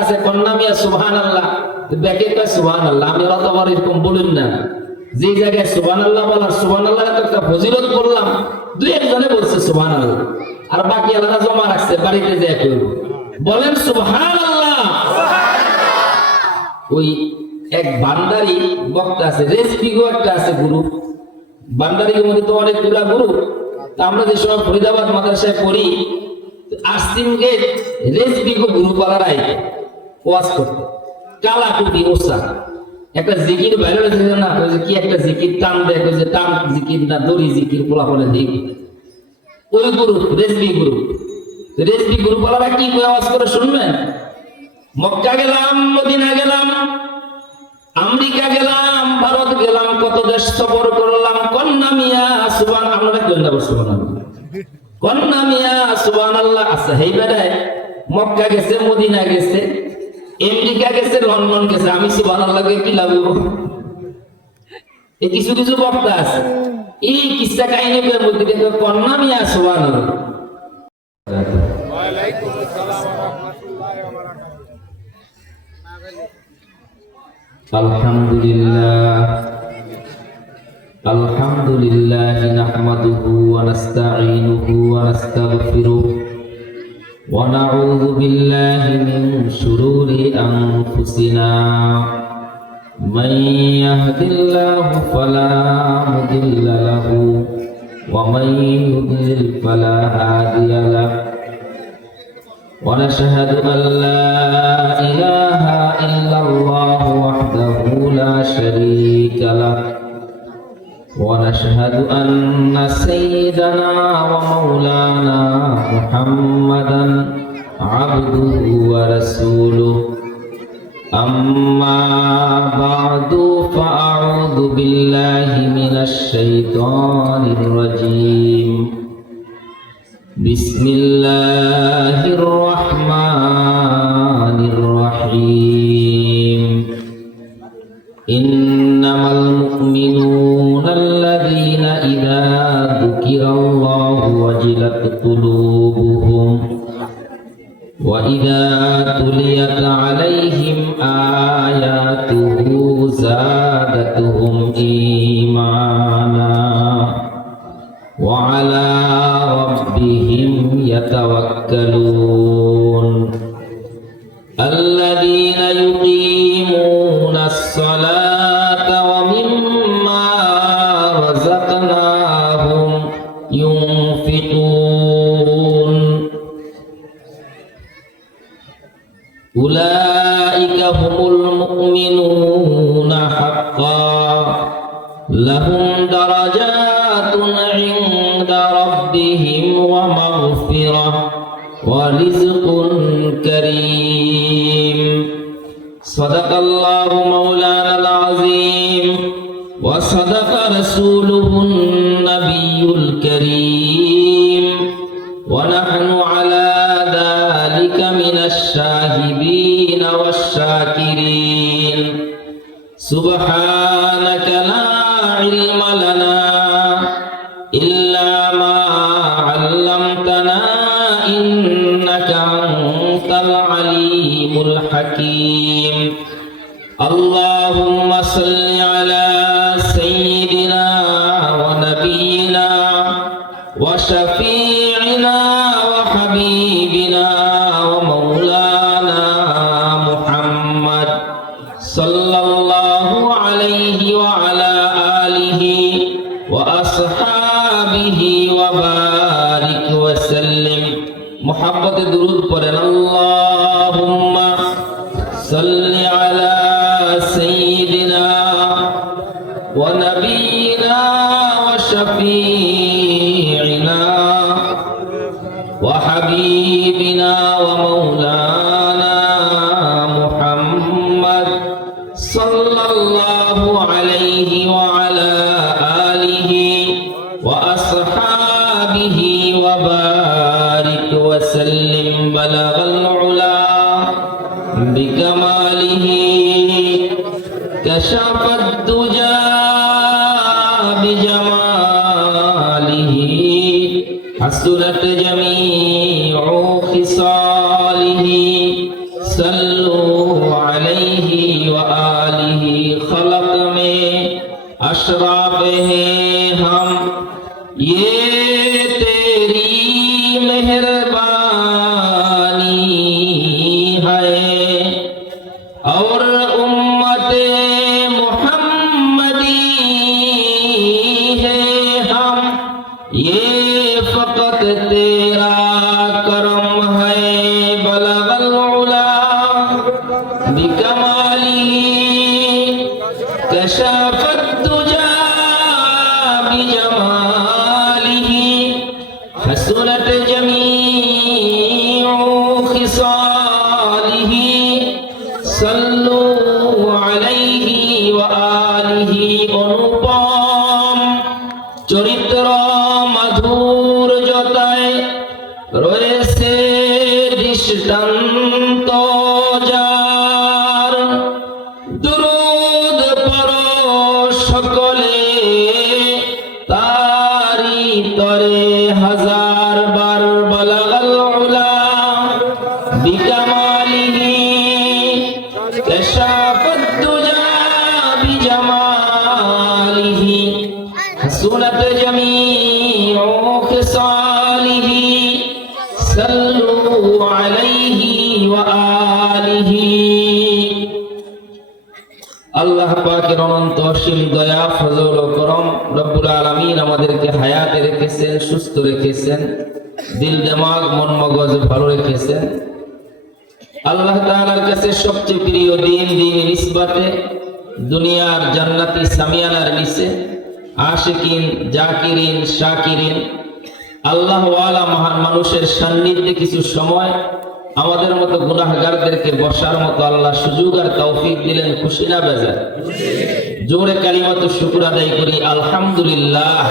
আছে কন্নামিয়া সুবহানাল্লাহ, ব্যাকে কয় সুবহানাল্লাহ। আমি অতবার এরকম বলুন না, যে জায়গায় সুবহানাল্লাহ বলার সুবহানাল্লাহ একটা ফজিলত বললাম, দুই একজনে বলছে সুবহানাল্লাহ, আর বাকি আলাদা জমা রাখছে বাড়িতে যে একই বলেন সুবহানাল্লাহ। ওই এক ভান্ডারি বক্তা আছে, রেসপিগো একটা আছে গ্রুপ, ভান্ডারির মধ্যে তো অনেকগুলা গ্রুপ। আমরা যে সময় ফরিদাবাদ মাদ্রাসায় পড়ি, আসিম গেট রেসপিগো গ্রুপ আলারাই ওয়াজ করতে, কালা টুপি ওসা একটা জিকির বাইরে না, ওই যে কি একটা জিকির টান দেয়, ওই যে টান জিকির না দড়ি জিকির পোলা বলে জিকির, ওই group recipe group. Recipe group আলারা কি আওয়াজ করে শুনবেন? মক্কা গেলাম, মদিনা গেলাম, আমেরিকা গেলাম, ভারত গেলাম, কত দেশ সফর করলাম, কন্যা মিয়া সুবহান, আমরা কন্যা সুবহানাল্লাহ, কন্যা মিয়া সুবহানাল্লাহ। আচ্ছা হেই বেড়ায় মক্কা গেছে, মদিনা গেছে, আমেরিকা গেছে, লন্ডন গেছে, আমি সুবহানাল্লাহকে কি লাগবো? এই কিছু কিছু বক্তা আছে, এই কিসা কাহিনী বলতে দেখো কন্যা মিয়া সুবহানাল্লাহ। ওয়ালাইকুম আসসালাম ওয়া রাহমাতুল্লাহি ওয়া বারাকাতুহু। আলহামদুলিল্লাহ নাহমাদুহু ওয়া নাস্তাঈনুহু ওয়া নাস্তাগফিরুহু ওয়া নাউযু বিল্লাহি মিন শুরুরি আনফুসিনা মান ইয়াহদিল্লাহু ফালা মুদিল্লা লাহু ওয়া মান ইউদ্লিল ফালা হাদিয়া লাহু ওয়া নাশহাদু আন লা ইলাহা ইল্লাল্লাহু ওয়াহদাহু লা শারীকা লাহু ونشهد أن سيدنا ومولانا محمدا عبده ورسوله أما بعد فأعوذ بالله من الشيطان الرجيم بسم الله الرحمن الرحيم إنما المؤمنون الذين إذا ذكر الله وجلت قلوبهم وإذا تليت عليهم آياته زادتهم إيمانا وعلى ربهم يتوكلون الذين يقيمون الصلاة ومما رزقناهم ينفقون أولئك هم المؤمنون حقا لهم درجات عند ربهم ومغفرة ورزق كريم صدق الله مولانا العظيم وصدق رسوله النبي الكريم ونحن على ذلك من الشاهدين والشاكرين سبحانك لا علم لنا إلا ما علمتنا إنك أنت العليم الحكيم اللهم صل على سيدنا ونبينا وشفيعنا وحبيبنا ومولانا محمد صلى الله عليه وعلى آله وأصحابه وبارك وسلم محبت درود পড়েন اللهم صل على سيدنا ونبينا وشفيعنا وحبيبنا ومولانا محمد صلى الله عليه وعلى آله وأصحابه وبارك وسلم بلغ العلا بكماله كشف الدجى بجماله حسنت جميع خصاله सल्लु अलैहि व आलिहि खलक में अशराफ हैं हम, ये तेरी मेहरबानी है और उम्मते मुहम्मदी है हम, ये फकत तेरा करम है। बलगल उला बिकमालिही कशफत दुजा बिजमालिही हसनत जमीउ खिसालिही सल्लु अलैहि व आलिहि। अनुपम চরিত্র মাধুর্যতায় রয়েছে দৃষ্টান্ত যার, দুরূদ পড়ো সকলে তারি তরে হাজার বার। বলাগাল উলা বিকামালিহি কাশাফাত দুজা বিজামালিহি हसनत जमीउ खिसालिही सल्लु अलैहि व आलिहि। আল্লাহ পাকের অনন্ত অসীম দয়া ফজল ও করম, রব্বুল আলামিন আমাদেরকে হায়াতে রেখেছেন, সুস্থ রেখেছেন, দিল দিমাগ মন মগজ ভালো রেখেছেন। আল্লাহ তাআলার কাছে সবচেয়ে প্রিয় দিন নিসবতে দুনিয়ার জান্নাতি সামিয়ানার নিচে আশিকিন জাকিরিন শাকিরিন আল্লাহ ওয়ালা মহান মানুষের সান্নিধ্যে কিছু সময় আমাদের মতো গুনাহগারদেরকে বসার মতো আল্লাহ সুযোগ আর তৌফিক দিলেন। খুশি না বেজার? জোরে কালিমাতুশ শুকর আদায় করি আলহামদুলিল্লাহ।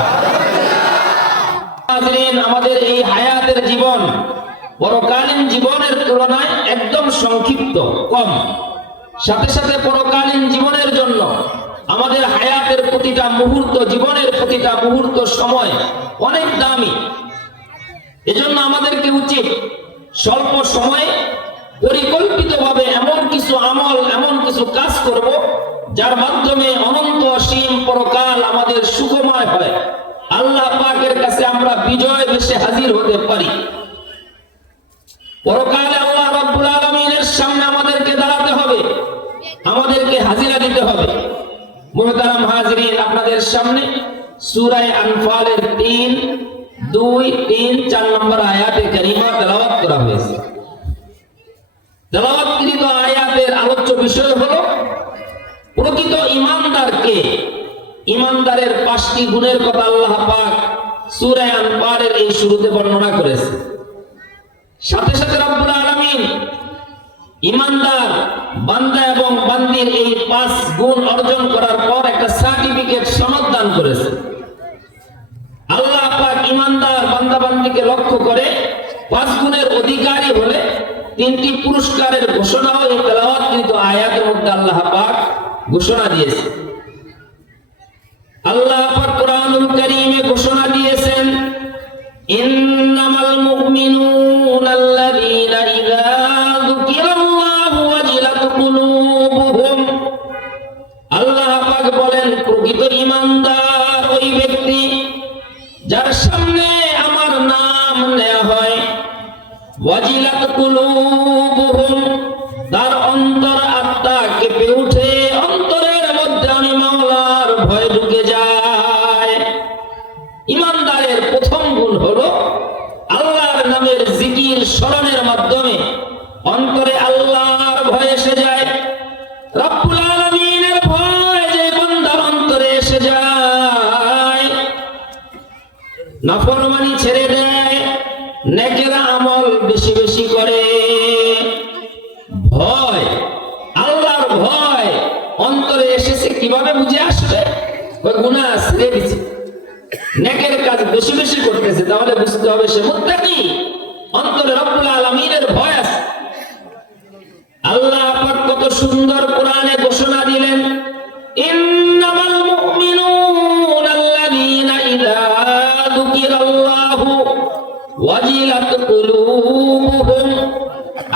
হাজরিন, আমাদের এই হায়াতের জীবন পরকালীন জীবনের তুলনায় একদম সংক্ষিপ্ত, কম। সাথে সাথে পরকালীন জীবনের জন্য আমাদের হায়াতের প্রতিটা মুহূর্ত, জীবনের প্রতিটা মুহূর্ত সময় অনেক দামি। এজন্য আমাদেরকে উচিত স্বল্প সময়ে পরিকল্পিতভাবে এমন কিছু আমল, এমন কিছু কাজ করব যার মাধ্যমে অনন্ত অসীম পরকাল আমাদের সুখময় হয়, আল্লাহ পাকের কাছে আমরা বিজয় বেশে হাজির হতে পারি। পরকালে আল্লাহ রাব্বুল আলামিনের সামনে আমাদেরকে দাঁড়াতে হবে, আমাদেরকে হাজিরা দিতে হবে। মুহতারাম হাজরিন, আপনাদের সামনে সূরা আনফালের 3, 2, 3, 4 নম্বর আয়াতে কারিমা তেলাওয়াত করা হয়েছে। তেলাওয়াতকৃত আয়াতের আলোচ্য বিষয় হলো প্রকৃত ঈমানদারকে, ঈমানদারের 5টি গুণের কথা আল্লাহ পাক সূরা আনফালের এই শুরুতে বর্ণনা করেছে। সাথে সাথে রব্বুল আলামিন ঈমানদার বান্দা এবং বান্দির এই 5 গুণ অর্জন করার পর একটা সার্টিফিকেট সনদ দান করেছে। আল্লাহ পাক ঈমানদার বান্দা বান্দিকে লক্ষ্য করে 5 গুণের অধিকারী হলে 3টি পুরস্কারের ঘোষণাও এই তেলাওয়াতকৃত আয়াতের মধ্যে আল্লাহ পাক ঘোষণা দিয়েছে। আল্লাহ পাক কোরআনুল কারীমে ঘোষণা দিয়েছেন, ইন্নামাল মুমিনুনা আল্লাযীনা ইযা যুকিরাল্লাহু ওয়াজিলাত কুলুবুহুম। আল্লাহ পাক বলেন, প্রকৃত ঈমানদার ওই ব্যক্তি যার সামনে আমার নাম নেওয়া হয়, ওয়াজিলাত কুলুবুহুম, তার অন্তর আত্মা কেঁপে ওঠে, অন্তরের মধ্যে আমি মাওলার ভয় ঢুকে যায়। ঈমানদারের প্রথম গুণ হলো আল্লাহর নামের জিকির স্মরণের মাধ্যমে অন্তরে আল্লাহর ভয় এসে যায়। রব্বুল আলামিনের ভয় যে বান্দার অন্তরে এসে যায়, নাফরমানি ছেড়ে দেয়, নেকের আমল বেশি বেশি করে। ভয়, আল্লাহর ভয় অন্তরে এসেছে কিভাবে বুঝে আসবে? ওই গুনাহ ছেড়ে দিছে, নেকের কাজ বেশি বেশি করতেছে, তাহলে বুঝতে হবে সে মুত্তাকি, অন্তরে রব্বুল আলামিনের ভয় আছে। আল্লাহ পাক কত সুন্দর কোরআনে ঘোষণা দিলেন, ইন্নামাল মুমিনুনা আল্লাযীনা ইযা যুকিরাল্লাহু ওয়াজিলাত কুলুবুহুম,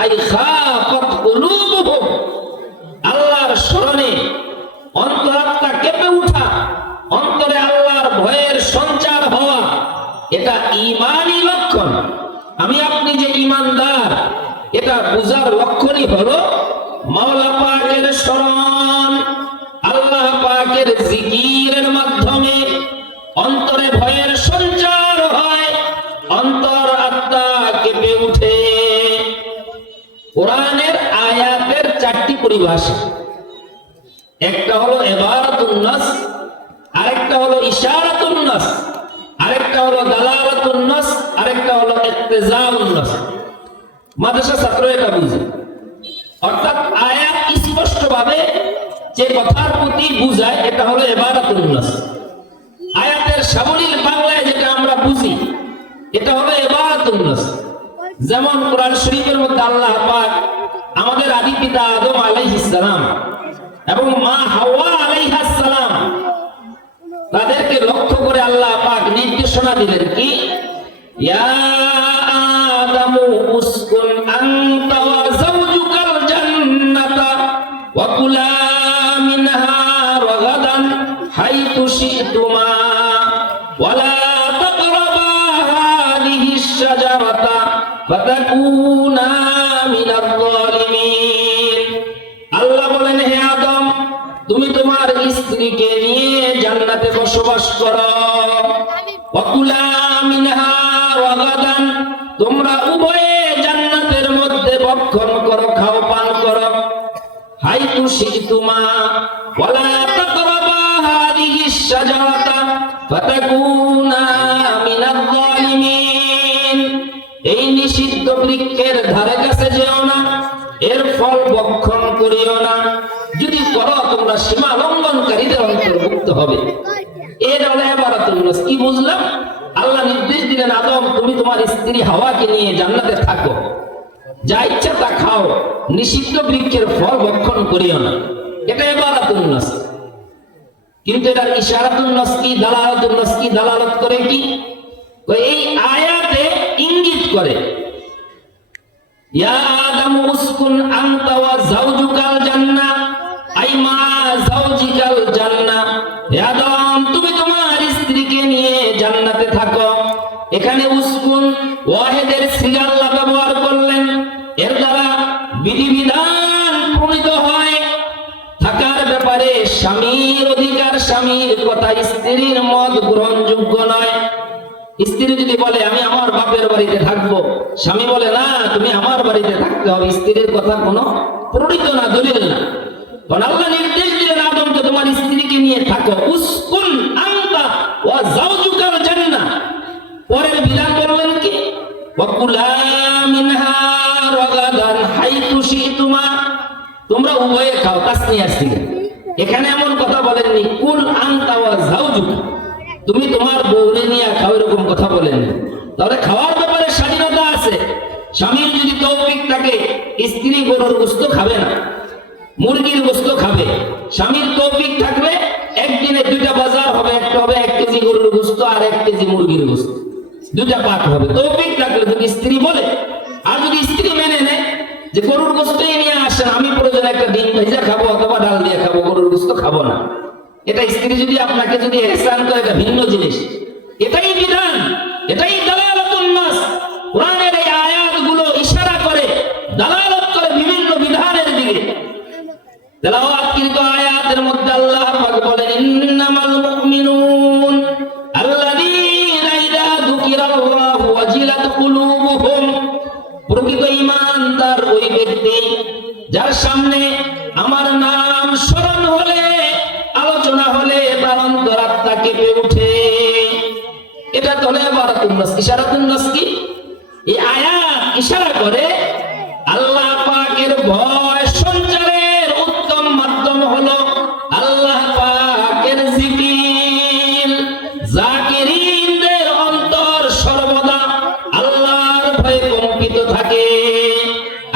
আই খাফাত কুলুবুহুম কি হলো মাওলা পাকের স্মরণ, আল্লাহ পাকের জিকিরের মাধ্যমে অন্তরে ভয়ের সঞ্চার হয়, অন্তর আত্মা কেঁপে উঠে। কোরআনের আয়াতের চারটি পরিভাষা, একটা হলো ইবারাতুন নাস, আরেকটা হলো ইশারাতুন নাস, আরেকটা হলো দালালাতুন নাস, আরেকটা হলো ইক্তিজাউন নাস। মাদ্রাসা ছাত্র এটা বুঝে, অর্থাৎ আয়াত স্পষ্টভাবে যে কথার প্রতি বুঝায় এটা হলো ইবারাতুন নাস। আয়াতের সাবলীল বাংলায় যেটা আমরা বুঝি এটা হলো ইবারাতুন নাস। যেমন কোরআন শরীফের মধ্যে আল্লাহ পাক আমাদের আদি পিতা আদম আলাইহিস সালাম এবং মা হাওয়া আলাইহাস সালাম তাদেরকে লক্ষ্য করে আল্লাহ পাক নির্দেশনা দিলেন কি, ইয়া আদামু উসকুন আনতা ওয়া যাওজুকাল জান্নাতা ওয়া কুলা মিনহা রাগাদান হাইতু শি'তুমা ওয়া লা তাকরাবা হাযিহিশ শাজারাতা ফাতাকুনা মিনাল যালিমিন। আল্লাহ বলেন, হে আদম, তুমি তোমার স্ত্রীকে নিয়ে জান্নাতে বসবাস করো। ওয়াকুলা মিনহা রাগাদান, তোমরা উভয়ে জান্নাতের মধ্যে ভক্ষণ করো, খাও, পান করো। হাইতু শি'তুমা ওয়া লা তাকরাবা হাযিহিশ শাজারাতা ফাতাকুনা মিনাল যালিমিন। এই নিষিদ্ধ বৃক্ষের ধারে কাছে যেও না, এর ফল ভক্ষণ করিও না। যদি করো তোমরা সীমা লঙ্ঘনকারীদের অন্তর্ভুক্ত হবে। এর হলো ইবারাতুন নাস। কি বুঝলাম? আল্লাহ নির্দেশ দিলেন, আদম তুমি তোমার স্ত্রী হাওয়াকে নিয়ে জান্নাতে থাকো, যা ইচ্ছা তা খাও, নিষিদ্ধ বৃক্ষের ফল ভক্ষণ করিও না। এটা ইবারাতুন নাস। কিন্তু এটার ইশারাতুন নাস কি, দালালাতুন নাস কি, দালালত করে কি? এই আয়াতে ইঙ্গিত করে, ইয়া আদামু উসকুন আনতা ওয়া যাওজুকাল জান্নাহ, আই মা যাওজিকাল জান্নাহ। হে আদম, তুমি তোমার স্ত্রীকে নিয়ে জান্নাতে থাকো। এখানে উসকুন ওয়াহিদের সিগা আল্লাহ ব্যবহার করলেন, এর দ্বারা বিধিবিধান প্রণীত হয়। থাকার ব্যাপারে স্বামীর অধিকার, স্বামীর কথা, স্ত্রীর মত গ্রহণযোগ্য নয়। স্ত্রী যদি বলে আমি আমার বাপের বাড়িতে থাকবো, স্বামী বলে না তুমি আমার বাড়িতে থাকতে হবে, স্ত্রীর কথা কোনো প্রণীত না, দলিল না। কারণ আল্লাহ নির্দেশ দিলেন আদমকে তোমার স্ত্রীকে নিয়ে থাকো। উসকুন আনতা ওয়া যাওজুকাল জান্নাহ। পরের বিধান বললেন কি, ওয়া কুলা মিনহা রাগাদান হাইতু শি'তুমা, তোমরা উভয়ে খাও। তাসনিয়া সিগা, এখানে এমন কথা বলেননি কুল আনতা ওয়া যাওজুকা, তুমি তোমার বউরে নিয়ে খাও, এরকম কথা বলেন। তাহলে খাওয়ার ব্যাপারে স্বাধীনতা আছে। স্বামীর যদি তৌফিক থাকে, স্ত্রী গরুর গোশত খাবে না, মুরগির গোশত খাবে। স্বামীর তৌফিক থাকলে একদিনে দুইটা বাজার হবে, একটা হবে 1 কেজি গরুর গোশত আর 1 কেজি মুরগির গোশত, দুইটা পাক হবে। তৌফিক থাকলে যদি স্ত্রী বলে, আর যদি স্ত্রী মেনে নেয় যে গরুর গোশতই নিয়ে আসেন, আমি প্রয়োজন একটা ডিম ভেজা খাবো অথবা ডাল দিয়ে খাবো, গরুর গোশত খাবো না, এটা স্ত্রী যদি আপনাকে যদি ইহসান করে, এটা ভিন্ন জিনিস। এটাই বিধান, এটাই দালালাতুন নাস। কোরআনের এই আয়াতগুলো ইশারা করে, দালালত করে বিভিন্ন বিধানের দিকে। তেলাওয়াতকৃত আয়াতের মধ্যে আল্লাহ পাক বলেন, ইন্নামাল মুমিনুন আল্লাযীনা ইযা যুকিরাল্লাহু ওয়াজিলাত কুলুবুহুম। প্রকৃত ঈমানদার ওই ব্যক্তি যার সামনে আমার নাম স্মরণ হলে, আলোচনা হলে তার অন্তরাত্মা কেঁপে ওঠে। এটা তো হলো ইবারাতুন নাস। ইশারাতুন নাস কি? এই আয়াত ইশারা করে আল্লাহ পাকের ভয় সঞ্চারের উত্তম মাধ্যম হলো আল্লাহ পাকের জিকির। জাকিরিনদের অন্তর সর্বদা আল্লাহর ভয়ে কম্পিত থাকে।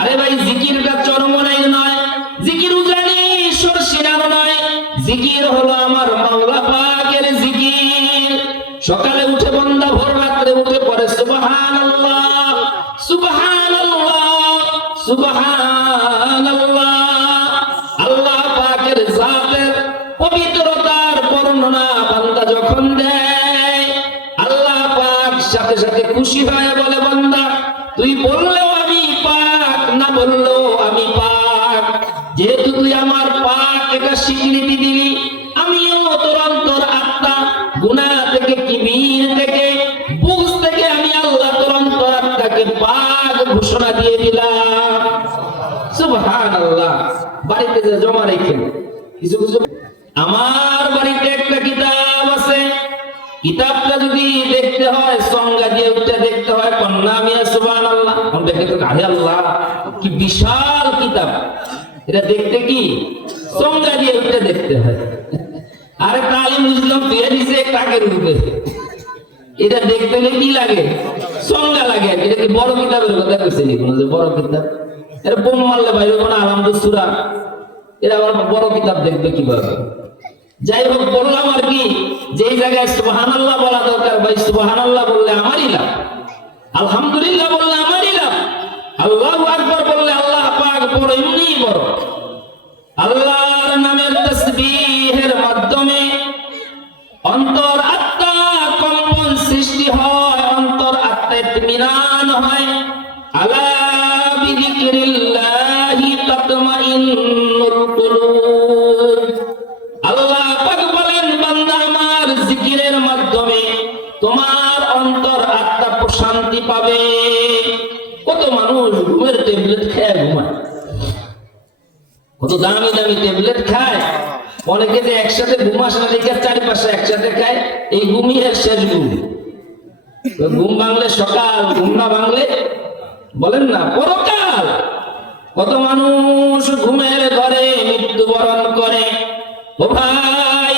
আরে ভাই, জিকিরটা চরমনাই নয়, জিকির উজানি সরসিনানো নয়, জিকির হলো আমার মাওলা পাকের জিকির। সকালে উঠে বান্দা ভোর রাতে উঠে পড়ে সুবহানাল্লাহ সুবহানাল্লাহ সুবহানাল্লাহ। আল্লাহ পাকের জাতের পবিত্রতার বর্ণনা বান্দা যখন দেয়, আল্লাহ পাক সাথে সাথে খুশি হয়ে বলে, বান্দা তুই বললেও আমি পাক, না বললেও আমি পাক। সুবহানাল্লাহ বাড়িতে যে জমা রেখেন কিছু কিছু। আমার বাড়িতে একটা কিতাব আছে, কিতাবটা যদি দেখতে হয় সংজ্ঞা দিয়ে উঠে দেখতে হয় কন্যা মিয়া সুবহানাল্লাহ। আমি দেখে তো আরে আল্লাহ কি বিশাল কিতাব, এটা দেখতে কি সংজ্ঞা দিয়ে উঠে দেখতে হয়। আরে তালিম ইসলাম পেয়ে দিছে কাকের রূপে, এটা দেখতে হলে কি লাগে সংজ্ঞা লাগে। এটা কি বড় কিতাবের কথা কইছে নি কোন যে বড় কিতাব, এটা বোম মারলে বাইরে কোন আলহামদুলিল্লাহ সূরা, এটা আবার বড় কিতাব দেখবে কিভাবে। যাই হোক বললাম আর কি, যেই জায়গায় সুবহানাল্লাহ বলা দরকার ভাই সুবহানাল্লাহ বললে আমারই লাভ, আলহামদুলিল্লাহ বললে আমারই লাভ, আল্লাহু আকবার বললে আল্লাহ পাক বড় এমনিই বড়। আল্লাহর নামের তাসবিহের মাধ্যমে অন্তর আত্মা কম্পন সৃষ্টি হয়, অন্তর আত্মা ইতমিনান হয়। আলা বিযিকরিল্লাহি তাতমাইন্নুল কুলুব। আল্লাহ পাক বলেন বান্দা আমার জিকিরের মাধ্যমে তোমার অন্তর আত্মা প্রশান্তি পাবে। কত মানুষ ঘুমের ট্যাবলেট খেয়ে ঘুমায়, কত দামি দামি ট্যাবলেট খায়, অনেকে যে একসাথে ঘুম আসে না দেখে চারিপাশে একসাথে খায়, এই ঘুমই এর শেষ ঘুম। ঘুম ভাঙলে সকাল, ঘুম না ভাঙলে বলেন না পরকাল। কত মানুষ ঘুমের ঘরে মৃত্যুবরণ করে। ও ভাই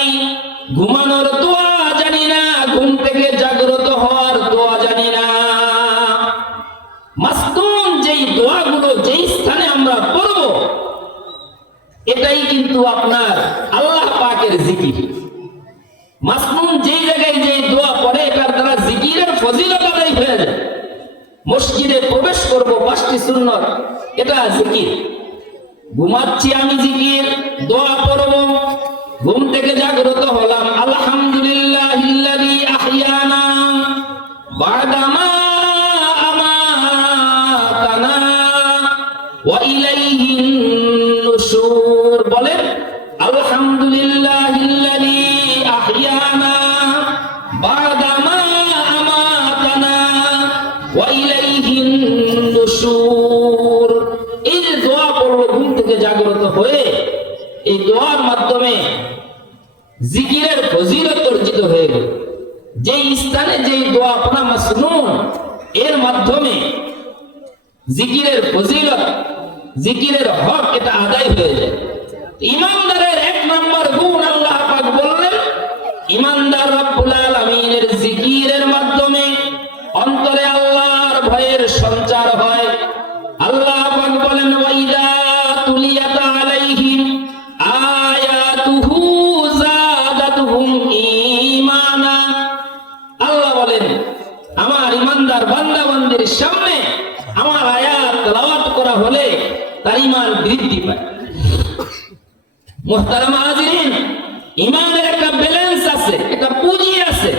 ঘুমানোর দোয়া জানি না, ঘুম থেকে জাগ্রত হওয়ার দোয়া জানি না। মাসতুন যেই দোয়াগুলো যেই স্থানে আমরা পড়ব এটাই কিন্তু আপনার আল্লাহ পাকের জিকির। মাসনুন যেই জায়গায় যেই দোয়া পড়ে এটার দ্বারা জিকিরের ফজিলত আদায় হয়ে যায়। মসজিদে প্রবেশ করব 5টি সুন্নত, এটা জিকির। ঘুমাচ্ছি আমি জিকির, দোয়া পড়ব। ঘুম থেকে জাগ্রত হলাম আলহামদুলিল্লাহিল্লাযী আহইয়ানা বা'দা মা আমাতানা ওয়া ইলাইহিন নুশুর। বলেন আলহামদুলিল্লাহিল্লাযী আহইয়ানা বা'দা মা আমাতানা ওয়া ইলাইহিন নুশুর। এই যে দোয়া পড়ব ঘুম থেকে জাগ্রত হয়ে, এই দোয়ার মাধ্যমে জিকিরের ফজিলত অর্জিত হয়ে গেল। যেই স্থানে যেই দোয়া পড়া মাসনুন, এর মাধ্যমে জিকিরের ফজিলত, জিকিরের হক এটা আদায় হয়ে যায়। ইমানদারের 1 নম্বর গুণ আল্লাহ পাক বললেন, ইমানদার রব্বুল আলামিনের জিকিরের মাধ্যমে অন্তরে আল্লাহর ভয়ের সঞ্চার হয়। আল্লাহ পাক বলেন ওয়াইদা তুলিয়াত আলাইহিম আয়াতুহু যাদাতুহুম ঈমানা। আল্লাহ বলেন আমার ইমানদার বান্দা বান্দির সামনে আমার আয়াত তেলাওয়াত করা হলে তার ঈমান বৃদ্ধি পায়। মুহতারাম হাজিরিন, ঈমানের একটা ব্যালেন্স আছে, একটা পুঁজি আছে।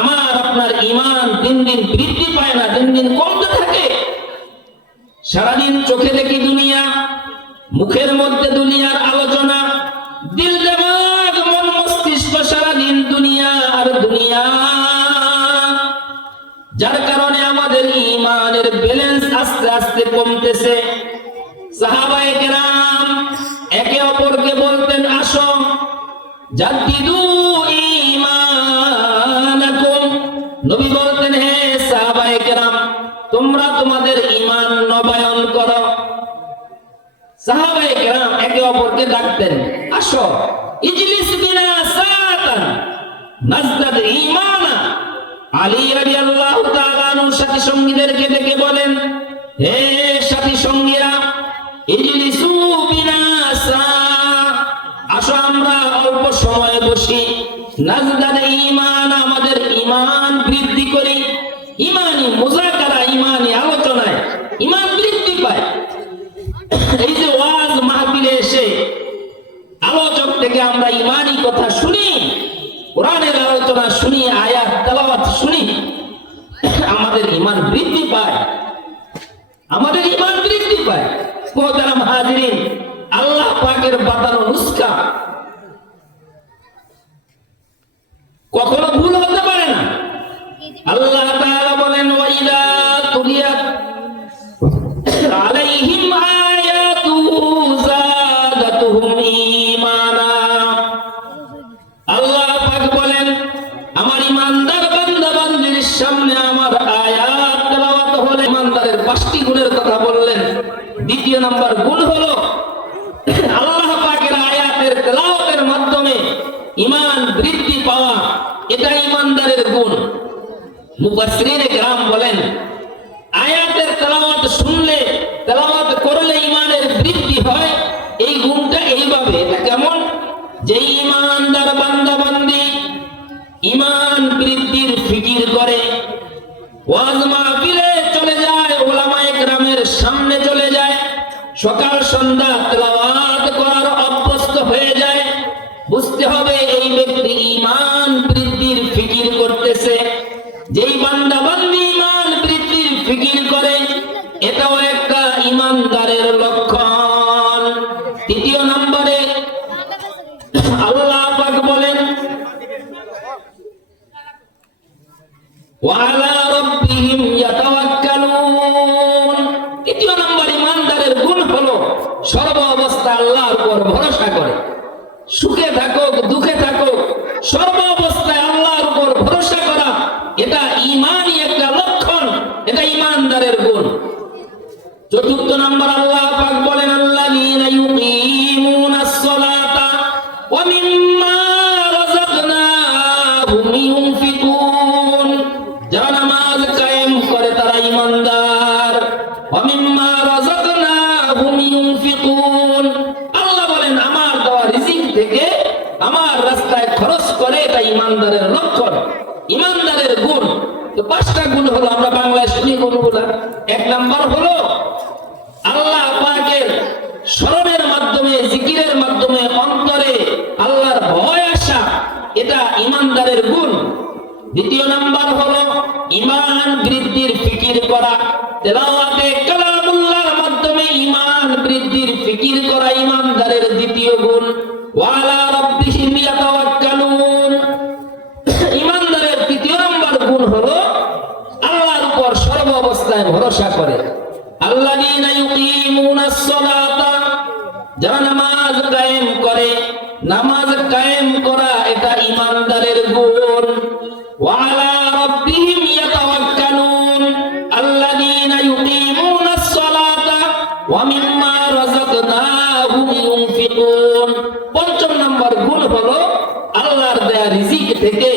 আমার আপনার ঈমান দিন দিন বৃদ্ধি পায় না, দিন দিন কমতে থাকে। সারাদিন চোখে দেখি দুনিয়া, মুখের মধ্যে দুনিয়ার আলোচনা, দিল দিমাগ মন মস্তিষ্ক সারাদিন দুনিয়া আর দুনিয়া। যার কারণে আমাদের ঈমানের ব্যালেন্স আস্তে আস্তে কমতেছে। সাহাবায়ে কেরাম একে অপরকে বলতেন আসো জাদ্দিদু ঈমানাকুম। নবী বলতেন হে সাহাবায়ে কেরাম তোমরা তোমাদের ঈমান নবায়ন করো। সাহাবায়ে কেরাম একে অপরকে ডাকতেন আসো ইজলিস বিনা সাতান নাজদাদ ঈমানা। আলী রাদিয়াল্লাহু তাআলা আনহুর সাথী সঙ্গীদেরকে ডেকে বলেন হে সাথী সঙ্গীরা ইজলিসু বিনা সা, আসো আমরা অল্প সময় বসি, নাজদাদ ঈমান, আমাদের ঈমান বৃদ্ধি করি। ঈমানি মুযাকারা, ঈমানি আলোচনায় ঈমান বৃদ্ধি পায়। এই যে ওয়াজ মাহফিলে এসে আলোচক থেকে আমরা ঈমানি কথা শুনি, কোরআনের আলোচনা শুনি, আয়াত তেলাওয়াত শুনি, আমাদের ঈমান বৃদ্ধি পায়, আমাদের ঈমান বৃদ্ধি পায়। মুহতারাম হাজিরিন, আল্লাহ পাকের বাতানো নুসকা কখনো ভুল হতে পারে না। আল্লাহ তাআলা বলেন ওয়াইদা তুলিয়াত আলাইহিম আয়াতুহু মুফাসসিরিনে কেরাম বলেন, আয়াতের তেলাওয়াত শুনলে, তেলাওয়াত করলে ঈমানের বৃদ্ধি হয়। এই গুণটা এইভাবে, এটা কেমন, যে ঈমানদার বান্দা বান্দি ঈমান বৃদ্ধির ফিকির করে, ওয়াজ মাহফিলে চলে যায়, উলামায়ে কেরামের সামনে চলে যায়, সকাল সন্ধ্যা তেলাওয়াত করার অভ্যস্ত হয়ে যায়। বুঝতে হবে এই ব্যক্তি ঈমান বৃদ্ধির ফিকির করতেছে। যেই বান্দা বান্দি ঈমান বৃদ্ধির ফিকির করে, এটাও একটা ঈমানদারের লক্ষণ। তৃতীয় নম্বরে আল্লাহ পাক বলেন, ওয়ালা রাব্বিহিম ইয়াতাওয়াক্কালুন। তৃতীয় নম্বর ঈমানদারের গুণ হলো সর্ব অবস্থায় আল্লাহর উপর ভরসা করে। সুখে থাকুক দুঃখে থাকুক, সর্ব অবস্থায় আল্লাহর উপর ভরসা করা, এটা ঈমানই একটা লক্ষণ, এটা ঈমানদারের গুণ। চতুর্থ নম্বর আল্লাহ পাক বলেন, আল্লাযীনা ইউকিমুনাস সালাতা ওয়া মিম্মা রাযাকনাহুম ইউনফিকুন। যারা নামাজ কায়েম করে তারা ঈমানদার। ওয়া মিম্মা রাযাকনাহুম ইউনফিকুন। আল্লাহ বলেন আমার দেওয়া রিজিক থেকে আমার রাস্তায় খরচ করে, এটা ঈমানদারের লক্ষণ, ঈমানদারের গুণ। তো পাঁচটা গুণ হলো, আমরা বাংলায় শুনি গুণগুলা। এক নাম্বার হলো আল্লাহ পাকের স্মরণের মাধ্যমে, জিকিরের মাধ্যমে অন্তরে আল্লাহর ভয় আসা, এটা ঈমানদারের গুণ। দ্বিতীয় নাম্বার হলো ঈমান বৃদ্ধির ফিকির করা, তেলাওয়াতে কালামুল্লাহর মাধ্যমে ঈমান বৃদ্ধির ফিকির করা ঈমানদারের দ্বিতীয় গুণ। ওয়ালা রাব্বিহিম ইয়াতাওয়াক্কালুন। ঈমানদারের তৃতীয় নাম্বার গুণ হলো আল্লাহর উপর সর্ব অবস্থায় ভরসা করে। আল্লাযীনা ইউকিমুনাস সালাতা, যারা নামাজ কায়েম করে, নামাজ কায়েম করা এটা ঈমানদারের গুণ। ওয়ালা রাব্বিহিম ইয়াতাওয়াক্কালুন। আল্লাযীনা ইউকিমুনাস সালাতা ওয়া মিম্মা রাযাকনাহুম ইউনফিকুন। পঞ্চম নম্বর গুণ হলো আল্লাহর দেয়া রিজিক থেকে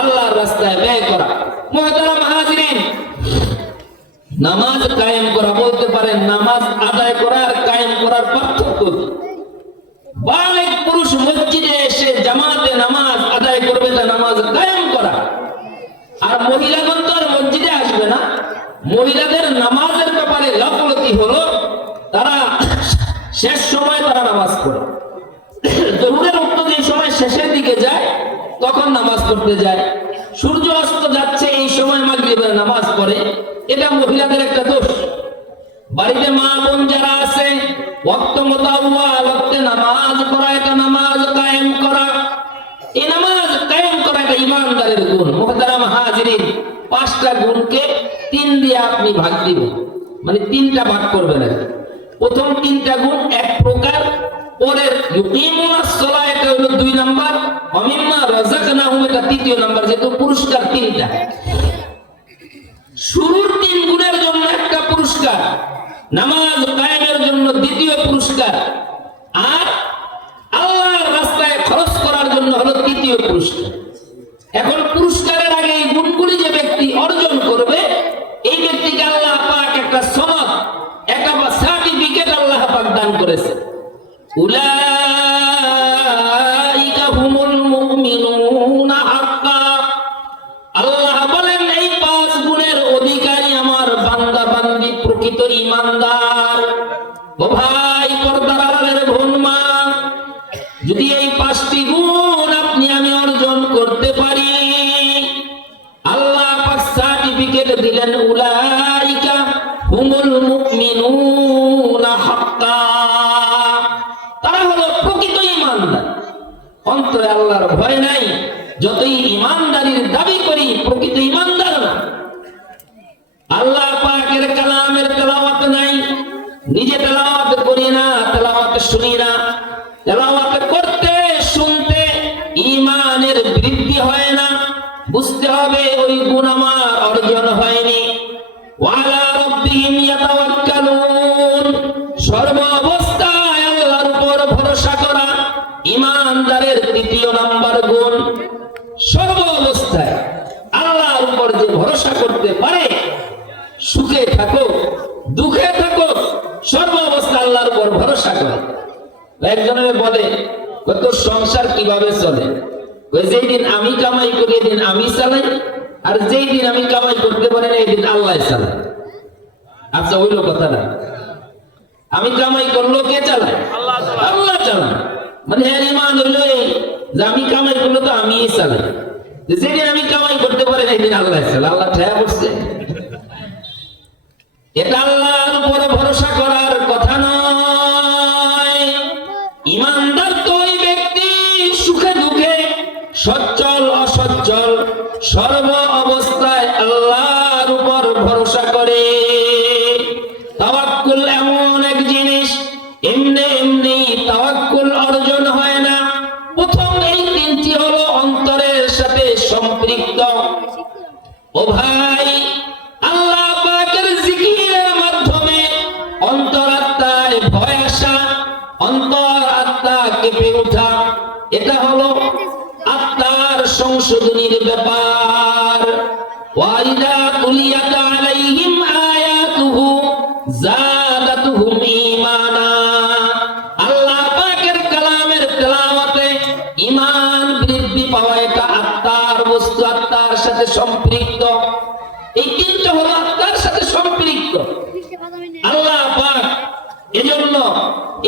আল্লাহর রাস্তায় ব্যয় করা। মুহতারাম হাজিরিন, নামাজ কায়েম করা, বলতে পারেন নামাজ আদায় করা আর কায়েম করার পার্থক্য কি? বালেগ পুরুষ মসজিদে এসে জামাতে নামাজ আদায় করবে, তা নামাজ কায়েম করা। আর মহিলাগণ তো আর মসজিদে আসবে না। মহিলাদের নামাজের ব্যাপারে গাফলতি হলো তারা শেষ সময় তারা নামাজ পড়ে। জোহরের ওয়াক্ত যে সময় শেষের দিকে যায় তখন নামাজ পড়তে যায়। সূর্য অস্ত যাচ্ছে এই সময় মাগরিবের নামাজ পড়ে, এটা মহিলাদের একটা দোষ। বাড়িতে মা বোন যারা আছে, ওয়াক্ত মোতাবেক ওয়াক্তে নামাজ পড়া, এটা নামাজ কায়েম করা। এই নামাজ কায়েম করা এটা ঈমানদারের গুণ। মুহতারাম হাজিরিন, পাঁচটা গুণকে তিন দিয়ে আপনি ভাগ দিবেন, মানে তিনটা ভাগ করবেন। প্রথম তিনটা গুণ এক প্রকার, পরের ইউকিমুনাস সালাহ এটা হলো দুই নাম্বার, ওয়া মিম্মা রাযাকনাহুম এটা তৃতীয় নাম্বার, যেহেতু পুরস্কার তিনটা। শুরুর তিন গুণের জন্য একটা পুরস্কার, নামাজ কায়েমের জন্য দ্বিতীয় পুরস্কার, আর আল্লাহর রাস্তায় খরচ করার জন্য হলো তৃতীয় পুরস্কার। এখন পুরস্কারের আগে এই গুণগুলি যে ব্যক্তি অর্জন করবে, এই ব্যক্তিকে আল্লাহ পাক একটা সনদ, একটা সার্টিফিকেট আল্লাহ পাক দান করেছে। উলাইকা হুমুল মুমিনুনা হাক্কা। আল্লাহ বলেন এই পাঁচ গুণের অধিকারী আমার বান্দা বান্দি, প্রকৃত ঈমানদার। ও ভাই, পর্দার আড়ালের বোন মা, যদি এই পাঁচটি গুণ আপনি আমি অর্জন করতে পারি, আল্লাহ পাক সার্টিফিকেট দিলেন, উলাইকা হুমুল মুমিনুনা হাক্কা। তারা হলো প্রকৃত ঈমানদার, অন্তরে আল্লাহর ভয় নাই। যতই ঈমানদারির দাবি করি, প্রকৃত ঈমানদার না। আল্লাহ পাকের কালামের তেলাওয়াত নাই, নিজে তেলাওয়াত করি না, তেলাওয়াত শুনি না। তেলাওয়াত করতে শুনতে ঈমানের বৃদ্ধি হয় না। বুঝতে হবে ওই গুণ আমার অর্জন হয়নি। ওয়ালা রাব্বিহিম ইয়াতাওয়াক্কালুন। সর্ব অবস্থায় আল্লাহর উপর ভরসা করা ঈমানদারের তৃতীয় নাম্বার গুণ। সর্ব অবস্থায় আল্লাহর উপর যে ভরসা একজনের বলে তোর সংসার কিভাবে চলে, যেই দিন আমি কামাই করি এই দিন আমি চালাই, আর যেই দিন আমি কামাই করতে পারি না এই দিন আল্লাহ চালায়। আচ্ছা হইল কথা না, আমি কামাই করলো কে চালায়? আল্লাহ চালায়। মানে এর ইমান হইল এই যে আমি কামাই করলো তো আমি চালাই, যেদিন আমি কামাই করতে পারি না এই দিন আল্লাহ চালায়। আল্লাহ ঠেয়া করছে। এটা আল্লাহর উপর ভরসা করার কথা নয়। ইমানদার তো ওই ব্যক্তি সুখে দুঃখে, সচ্ছল অসচ্ছল, সর্ব অবস্থায় আল্লাহর উপর ভরসা করে। তাওয়াক্কুল এমন এক জিনিস, এমনি এমনি তাওয়াক্কুল অর্জন হয় না। প্রথম এই তিনটি হলো অন্তরের সাথে সম্পৃক্ত। ও ভাই, আল্লাহ পাকের জিকিরের মাধ্যমে অন্তরাত্মায় ভয় আসা, অন্তর আত্মা কেঁপে ওঠা, এটা হলো আত্মার সংশোধনীর ব্যাপার। ওয়াইদা তুলিয়াত আলাইহিম আয়াতুহু যাদাতুহুম ঈমানা। আল্লাহ পাকের কালামের তেলাওয়াতে ঈমান বৃদ্ধি পাওয়া, এটা আত্মার বস্তু, আত্মার সাথে সম্পৃক্ত। এই তিনটা হলো আত্মার সাথে সম্পৃক্ত। আল্লাহ পাক এজন্য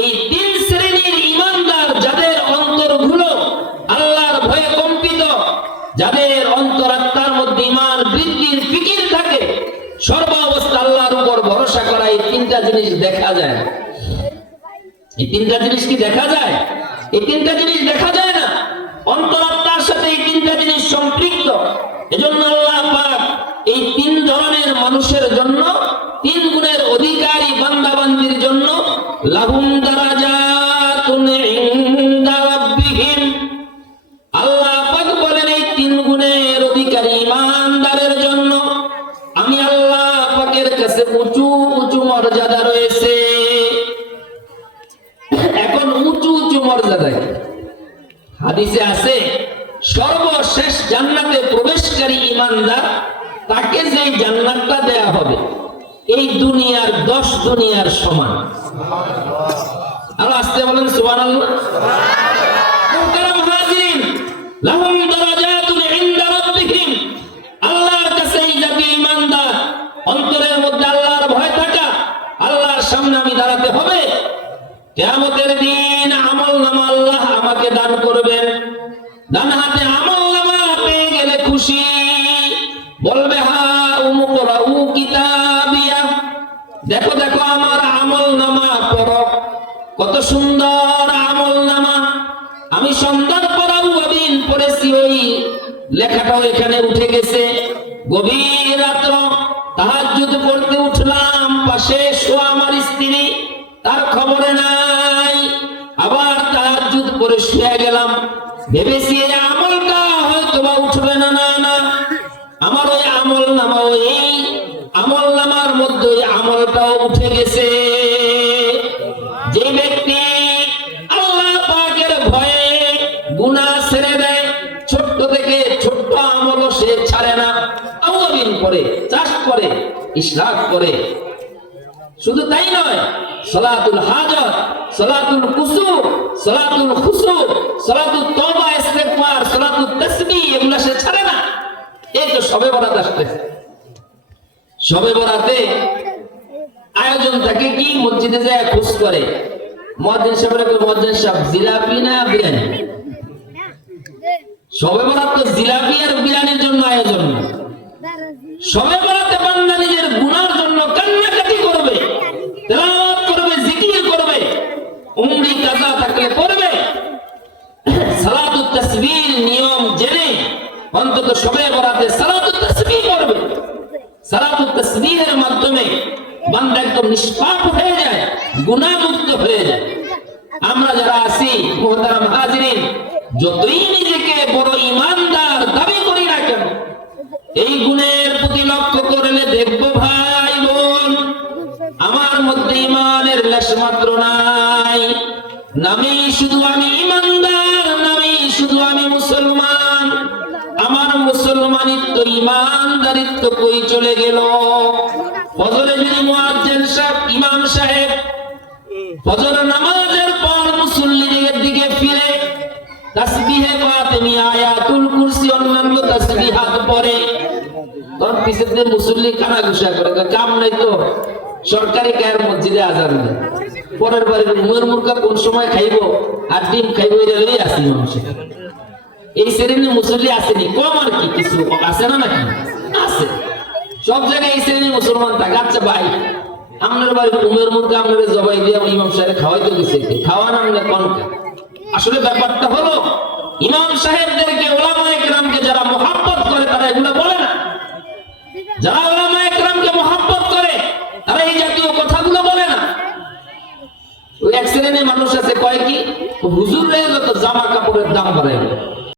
এই তিন শ্রেণীর ঈমানদার, যাদের অন্তরগুলো আল্লাহর ভয়ে কম্পিত, যাদের অন্তরাত্মার মধ্যে ঈমান বৃদ্ধির ফিকির থাকে, সর্ব অবস্থা আল্লাহর উপর ভরসা করা, এই তিনটা জিনিস দেখা যায়। এই তিনটা জিনিস কি দেখা যায়? এই তিনটা জিনিস দেখা যায় না। অন্তরাত্মার সাথে এই তিনটা জিনিস সম্পৃক্ত। এজন্য আল্লাহ পাক এই তিন ধরনের মানুষের জন্য, তিন গুণের অধিকারী বান্দা বান্দির জন্য লাহুম দারাজাতুন ইনদা রাব্বিহিম, আল্লাহ পাক বলেন এই তিন গুণের অধিকারী ঈমানদারের জন্য আমি আল্লাহ পাকের কাছে উঁচু উঁচু মর্যাদা রয়েছে। এখন উঁচু উঁচু মর্যাদায় হাদিসে আছে, সর্বশেষ জান্নাতে প্রবেশকারী ঈমানদার, তাকে যে জান্নাতটা দেয়া হবে এই দুনিয়ার 10 দুনিয়ার সমান। আর আসতে বলেন সুবহানাল্লাহ। মুহতারাম হাজিরিন, লাহুম দারাজাতুন ইনদা রাব্বিহিম, আল্লাহর কাছে এই জাতীয় ঈমানদার, অন্তরের মধ্যে আল্লাহর ভয় থাকা, আল্লাহর সামনে আমি দাঁড়াতে হবে, কিয়ামতের দিন আমলনামা আল্লাহ আমাকে দান করবেন। ডান হাতে আমলনামা পেয়ে গেলে খুশি, বলবে হা উমুকরাউ কিতাবিয়া, দেখো দেখো আমার আমলনামা পড়ো, কত সুন্দর আমলনামা। আমি সন্ধ্যার পর আবিন পড়েছি, ওই লেখাটাও এখানে উঠে গেছে। গভীর রাত্র তাহাজ্জুদ পড়তে উঠলাম, পাশে শোয়া আমার স্ত্রী, তার খবরে নাই। আবার তাহাজ্জুদ পড়ে শুয়ে গেলাম, ভেবেছি এই আমলটা হয়তো বা উঠবে না। না না, আমার ওই আমলনামা, ওই আমলনামার মধ্যে ওই আমলটাও উঠে গেছে। যে ব্যক্তি আল্লাহ পাকের ভয়ে গুনাহ ছেড়ে দেয়, ছোট্ট থেকে ছোট্ট আমলও সে ছাড়ে না, আওয়াবিন করে, চাষ করে, ইশরাক করে। শুধু তাই নয়, সালাতুল হাজত, সালাতুল কুসুফ, সালাতুল খুসুফ, সালাতুত তওবা ইস্তিগফার, সালাতুত তাসবিহ, এগুলা সে ছাড়ে না। এই তো শবে বরাত আসতেছে, শবে বরাতে আয়োজন থাকে কি, মসজিদে যায় খোঁজ করে, মুয়াজ্জিন সাহেবরা কই, মুয়াজ্জিন সাহেব জিলাপি না বিরিয়ানি? শবে বরাত তো জিলাপি আর বিরিয়ানির জন্য আয়োজন না। শবে বরাতে বান্দা নিজের গুনার জন্য কান্নাকাটি করবে, তেলাওয়াত করবে, জিকির করবে, উমরি কাজা থাকলে করবে, সালাতুত তাসবিহ নিয়ম জেনে অন্তত শবে বরাতে সালাতুত তাসবিহ করবে। সালাতুত তাসবিহের মাধ্যমে বান্দা একদম নিষ্পাপ হয়ে যায়, গুনাহমুক্ত হয়ে যায়। আমরা যারা আছি মুহতারাম হাজিরিন, যতই নিজেকে বড় ঈমানদার দাবি করি না কেন, এই গুণের প্রতি লক্ষ্য করলে দেখবো ভাই বোন, আমার মধ্যে ঈমানের লেশ মাত্র নাই। নামেই শুধু আমি ঈমানদার, নামেই শুধু আমি মুসলমান, আমার মুসলমানিত্ব ঈমানদারিত্ব কই চলে গেল? ফজরে যদি মুয়াজ্জিন সাহেব, ইমাম সাহেব ফজর নামাজের পর মুসল্লি মসজিদের মুসল্লি কানা ঘুষা করে, কাম নাই তো সরকারি গায়ের মসজিদে আজান দেয়। পরের বাড়ির উমের মুরগা কোন সময় খাইবো আর ডিম খাইবো এটা লই আসি মানুষের। এই শ্রেণীর মুসল্লি আসেনি, কম আর কি কিছু আছে না নাকি? আছে, সব জায়গায় এই শ্রেণীর মুসলমান থাকে। আচ্ছা ভাই, আপনার বাড়ির উমের মুরগা আপনাদের জবাই দিয়ে ইমাম সাহেব খাওয়াইতে গেছে, খাওয়ান আমরা কনকা। আসলে ব্যাপারটা হলো ইমাম সাহেবদেরকে, ওলামায়ে কেরামকে যারা মহব্বত করে তারা এগুলো বলে না। যারা ওলামায়ে কেরামকে মহব্বত করে তারা এই জাতীয় কথাগুলো বলে না। ওই এক শ্রেণীর মানুষ আছে কয় কি, হুজুর যত জামা কাপড়ের দাম বাড়াইবে,